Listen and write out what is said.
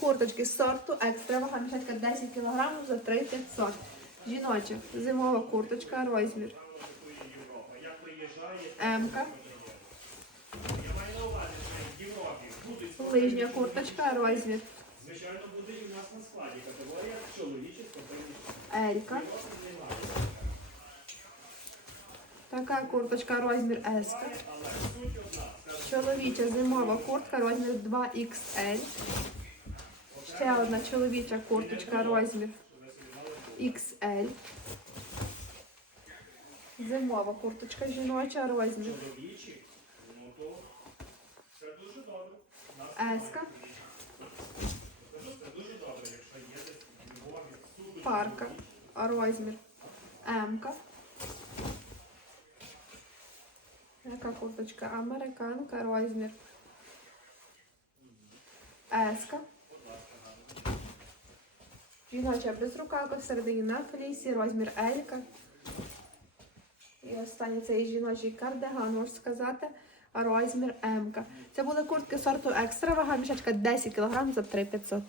Курточки з сорту екстра, вага мішечка 10 кг за 3500. Жіноча зимова курточка, розмір. М-ка. Лижня курточка, розмір. Звичайно, буде в нас на складі категорія чоловічі. Елька. Така курточка, розмір S. Чоловіча зимова куртка, розмір 2XL. Ще одна чоловіча курточка, розмір XL. Зимова курточка жіноча, розмір супер. Парка, розмір М-ка. Яка курточка? Американка, розмір С. Жіноча безрукавка всередині на флісі, розмір Елька. І останній цей жіночий кардиган, можу сказати, розмір М. Це були куртки сорту екстра, вага мішечка 10 кг за 3500.